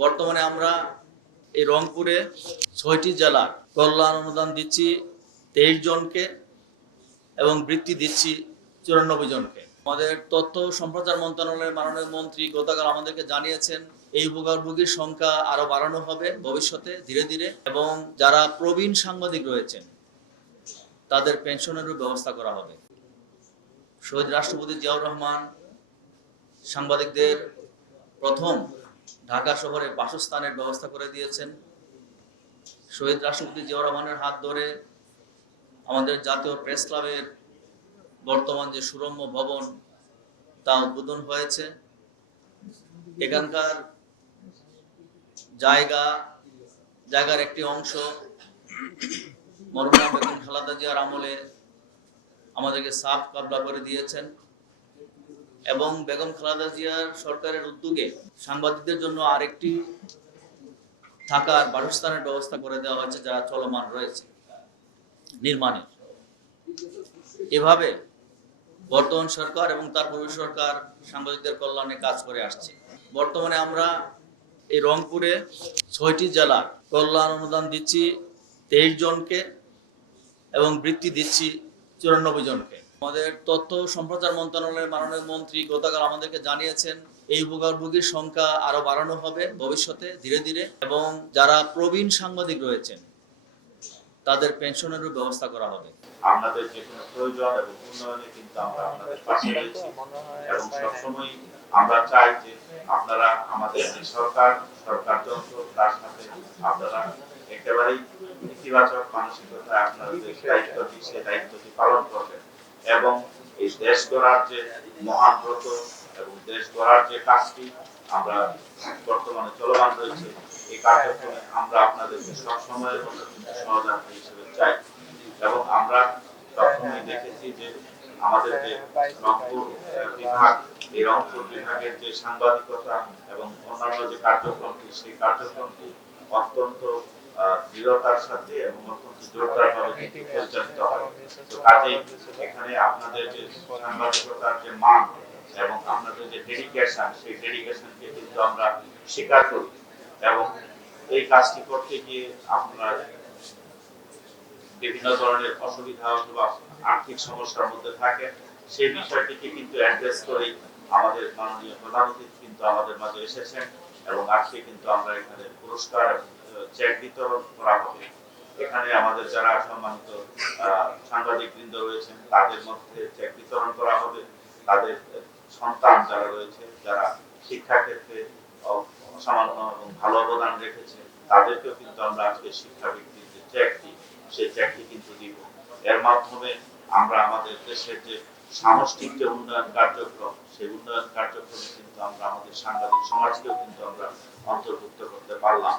বর্তমানে আমরা এই রংপুরে ৬টি জেলার কল্যাণ অনুদান দিচ্ছি ২৩ জনকে এবং বৃত্তি দিচ্ছি ৯৪ জনকে। আমাদের তথ্য সম্প্রচার মন্ত্রণালয়ের মাননীয় মন্ত্রী গতকাল আমাদেরকে জানিয়েছেন এই ভোগাভোগীর সংখ্যা আরো বাড়ানো হবে ভবিষ্যতে ধীরে ধীরে, এবং যারা প্রবীণ সাংবাদিক রয়েছেন তাদের পেনশনেরও ব্যবস্থা করা হবে। শহীদ রাষ্ট্রপতি জিয়াউর রহমান সাংবাদিকদের প্রথম ঢাকা শহরে বাসস্থানের ব্যবস্থা করে দিয়েছেন। শহীদ রাষ্ট্রপতি জিয়াউর রহমানের হাত ধরে আমাদের জাতীয় প্রেস ক্লাবের বর্তমান যে সুরম্য ভবন তা উদ্বোধন হয়েছে। এখানকার জায়গার একটি অংশ মরহুমা বেগম খালেদা জিয়ার আমলে আমাদেরকে সাফ কবজা করে দিয়েছেন, এবং বেগম খালেদা জিয়ার সরকারের উদ্যোগে সাংবাদিকদের জন্য আরেকটি থাকার বাসস্থানের ব্যবস্থা করে দেওয়া হয়েছে যারা চলমান রয়েছে নির্মাণে। এভাবে বর্তমান সরকার এবং তার পূর্ব সরকার সাংবাদিকদের কল্যাণে কাজ করে আসছে। বর্তমানে আমরা এই রংপুরে ৬টি জেলার কল্যাণ অনুদান দিচ্ছি ২৩ জনকে এবং বৃত্তি দিচ্ছি ৯৪ জনকে। আমাদের তথ্য সম্প্রচার মন্ত্রণালয়ের মাননীয় মন্ত্রী গতকাল আমাদেরকে জানিয়েছেন এই ভোগাভোগীর সংখ্যা আরো বাড়ানো হবে ভবিষ্যতে ধীরে ধীরে, এবং যারা প্রবীণ সাংবাদিক রয়েছেন তাদের পেনশনেরও ব্যবস্থা করা হবে। আপনাদের যে কোনো প্রয়োজন এবং উন্নয়নে কিন্তু আমরা আপনাদের পাশে রয়েছি, এবং সবসময় আমরা চাই যে আপনারা আমাদের যে সরকার যন্ত্র তার সাথে আপনারা একেবারেই ইতিবাচক মানসিকতায় আপনাদের দায়িত্বটি সেই দায়িত্বটি পালন করবেন, এবং এই দেশ গড়ার যে মহান ব্রত এবং দেশ গড়ার যে কাজটি আমরা বর্তমানে চলমান রয়েছে এই কার্যক্রমে আমরা আপনাদেরকে সবসময়ের মতো সহযাত্রী হিসেবে চাই। এবং আমরা সবসময় দেখেছি যে আমাদের যে রংপুর বিভাগ, এই রংপুর বিভাগের যে সাংবাদিকতা এবং অন্যান্য যে কার্যক্রমটি সেই কার্যক্রমটি অত্যন্ত দৃঢ়তার সাথে এবং অত্যন্ত জোরদারভাবে পরিচালিত হয়। তো কাজেই এখানে আপনাদের যে সাংবাদিকতার যে মান এবং আপনাদের যে ডেডিকেশন, সেই ডেডিকেশনকে কিন্তু আমরা স্বীকার করি, এবং এই কাজটি করতে গিয়ে আপনার বিভিন্ন ধরনের অসুবিধা অথবা আর্থিক সমস্যার মধ্যে থাকে, সেই বিষয়টিকে কিন্তু অ্যাড্রেস করেই আমাদের মাননীয় প্রধান অতিথি কিন্তু আমাদের মাঝে এসেছেন, এবং আজকে কিন্তু আমরা এখানে পুরস্কার চেক বিতরণ করা হবে। এখানে আমাদের যারা সম্মানিত সাংবাদিক বৃন্দ রয়েছেন তাদের মধ্যে চেক বিতরণ করা হবে, তাদের সন্তান যারা রয়েছে যারা শিক্ষা ক্ষেত্রে সামান্য এবং ভালো অবদান রেখেছে তাদেরকেও কিন্তু আমরা আজকে শিক্ষাবৃত্তির যে চেকটি সেই চেকটি কিন্তু দিব। এর মাধ্যমে আমরা আমাদের দেশের যে সামষ্টিক যে উন্নয়ন কার্যক্রম সেই উন্নয়ন কার্যক্রমে কিন্তু আমরা আমাদের সাংবাদিক সমাজকেও কিন্তু আমরা অন্তর্ভুক্ত করতে পারলাম।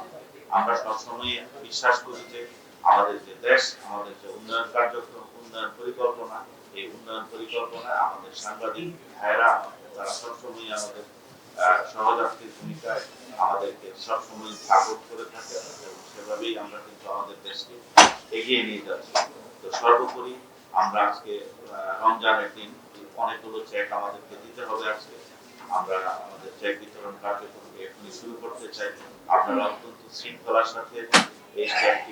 আমরা সবসময় বিশ্বাস করি যে আমাদের যে দেশ, আমাদের যে উন্নয়ন কার্যক্রম, উন্নয়ন পরিকল্পনা, এই উন্নয়ন পরিকল্পনায় আমাদের সাংবাদিক ভাইরা তারা সবসময় আমাদের সহযাত্রীর ভূমিকায় আমাদেরকে সবসময় সাপোর্ট করে থাকে, এবং সেভাবেই আমরা কিন্তু আমাদের দেশকে এগিয়ে নিয়ে যাচ্ছি। তো সর্বোপরি আমরা আজকে রমজানের দিন অনেকগুলো চেক আমাদেরকে দিতে হবে। আজকে আমরা আমাদের চেক বিতরণ কার্যক্রমকে এখনই শুরু করতে চাই। আপনারা অত্যন্ত শৃঙ্খলার সাথে এই চেকটি